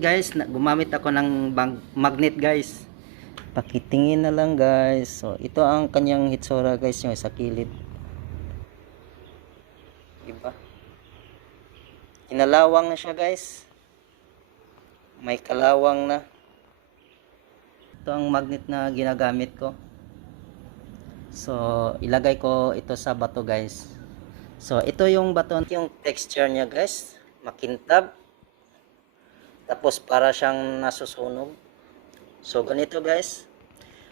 Guys, gumamit ako ng magnet guys. Pakitingin na lang guys. So ito ang kanyang hitsura guys, yung sa kilid. Diba? Kinalawang na siya guys. May kalawang na. Ito ang magnet na ginagamit ko. So ilagay ko ito sa bato guys. So ito yung bato, yung texture niya guys, makintab. Tapos para siyang nasusunog. So ganito guys.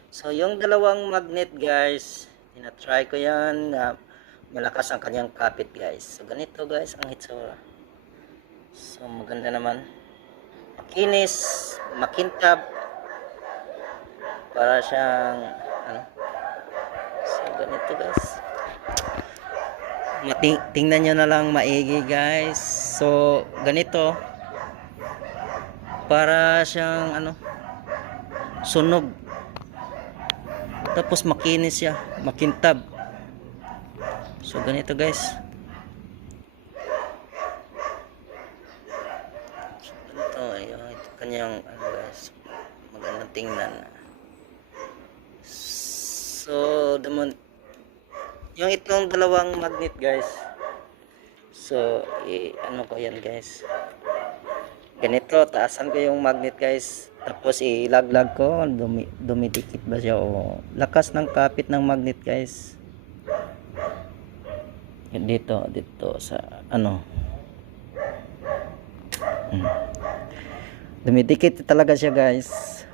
So yung dalawang magnet guys, tina-try ko yan na malakas ang kanyang kapit guys. So ganito guys ang hitsura. So maganda naman. Makinis, makintab. Para siyang ano. So ganito guys. Tingnan nyo na lang maigi guys. So ganito. Para siyang ano, sunog. Tapos makinis siya, makintab. So ganito guys. So ganito, ayun, ito kanyang ano guys, magandang tingnan. So yung itong dalawang magnet guys. So ano ko yan guys. Ganito, taasan ko yung magnet guys. Tapos ilaglag ko, dumidikit ba siya o lakas ng kapit ng magnet guys. Dito sa ano. Dumidikit talaga siya guys.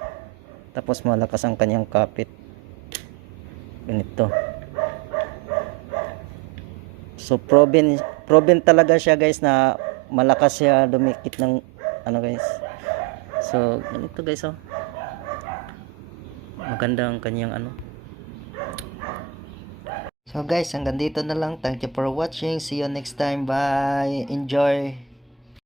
Tapos malakas ang kanyang kapit. Ganito. So proven talaga siya guys na malakas siya dumikit ng ano guys. So ganito guys, oh. Maganda ang kanyang ano. So guys, hanggang dito na lang. Thank you for watching. See you next time. Bye. Enjoy.